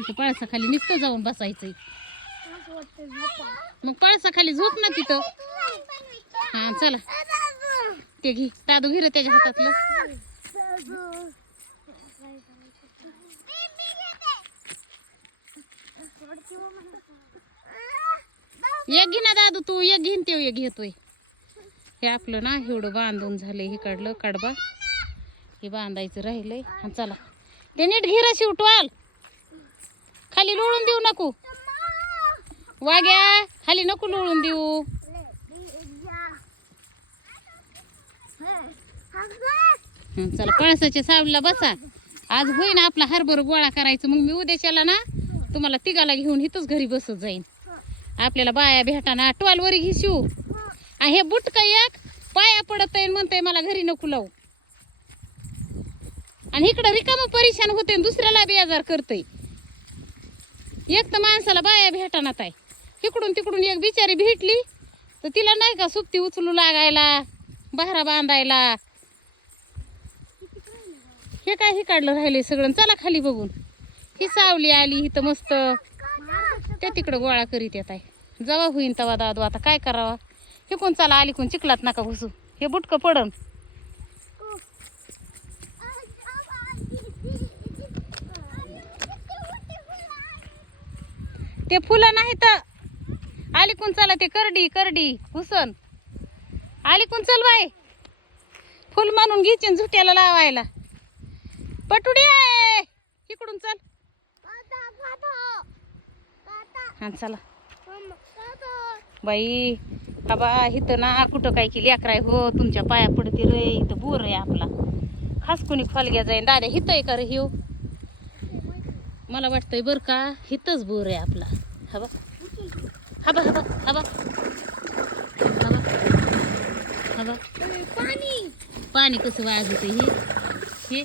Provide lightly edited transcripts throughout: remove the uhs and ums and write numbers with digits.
तिथं पळसाखाली नुसतं जाऊन बसायचंय. मग पळसाखाली झोप ना तिथं. हा चला ते घे दादू घे रे त्याच्या हातातलं. एक घे ना दादू तू, एक घेन ते एक घेतोय. हे आपलं ना एवढं बांधून झालंय. हे काढलं कडबा, हे बांधायचं राहिलंय. हा चला ते नीट घे शिवटवाल, खाली लोळून देऊ नको. वाग्या खाली नको लोळून देऊ. चला पळसाच्या सावलीला बसा. आज होईन आपला हरभरा गोळा करायचं. मग मी उद्याच्याला ना तुम्हाला तिघाला घेऊन इथंच घरी बसत जाईन. आपल्याला बाया भेटाना टॉलवर घे शिव. हे बुटक एक पाया पडत आहे म्हणतंय मला घरी नको लावू. आणि इकडं रिकाम परेशान होते, दुसऱ्याला बेजार करतय. एक तर माणसाला बाया भेटानात आहे. इकडून तिकडून एक बिचारी भेटली तर तिला नाही का सुप्ती उचलू लागायला, बहारा बांधायला. हे काय हे काढलं राहिले सगळं. चला खाली बघून. ही सावली आली इथं मस्त. त्या तिकडं गोळा करीत येत आहे. जवा होईन तवा दादू आता काय करावा. हे कोण चला आली कोण चिखलात नका घुसू. हे बुटकं पडन. ते फुलं नाही तर आली कोण चला ते करडी करडी घुसन. आली कोण चल बाई फुल म्हणून घ्यायचे झुट्याला लावायला. पटुडी आहे इकडून चल. हा चला बाई. हा बा इथं ना कुठं काय की लेकराय हो तुमच्या पाया पडते रे. इथं बोर आहे आपला. खास कोणी खोलग्या जाईन दाद्या हिथं आहे का रे ह्यो. मला वाटतंय बरं का हिथंच बोर आहे आपला. हबा हबा हबा हबा हबा हबा. पाणी कसं वाजत हे हे.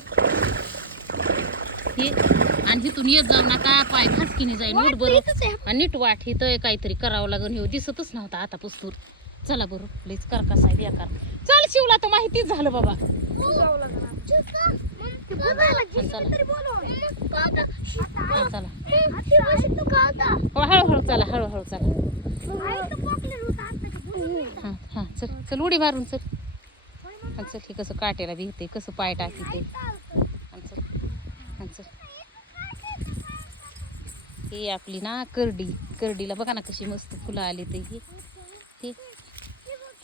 आणि हिथून येत जाऊ नका, पाय खासकीने जाईन. नीट बरं नीट वाट. हिथं काहीतरी करावं लागेल. हे दिसतच नव्हता आता पुस्तूर. चला बरं लईच कर कसा आहे बेकार. चल शिवला तर माहितीच झालं बाबा. चला हळूहळू चला हळूहळू चला. हा हा चल चल उडी मारून चल. हा चल हे कसं काट्याला भिते कसं पाय टाकीते. चल हा चल. ही आपली ना करडी. करडीला बघा ना कशी मस्त फुलं आली ते. हे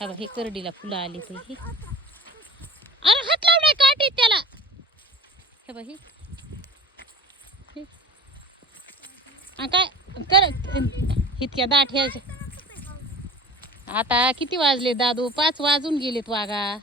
हा बघा हे करडीला फुलं आली ते. अरे हात लावू नाही काठी त्याला. हे बघ काय कर इतक्या दाट ह्या. आता किती वाजले दादू. 5 वाजून गेलेत वागा.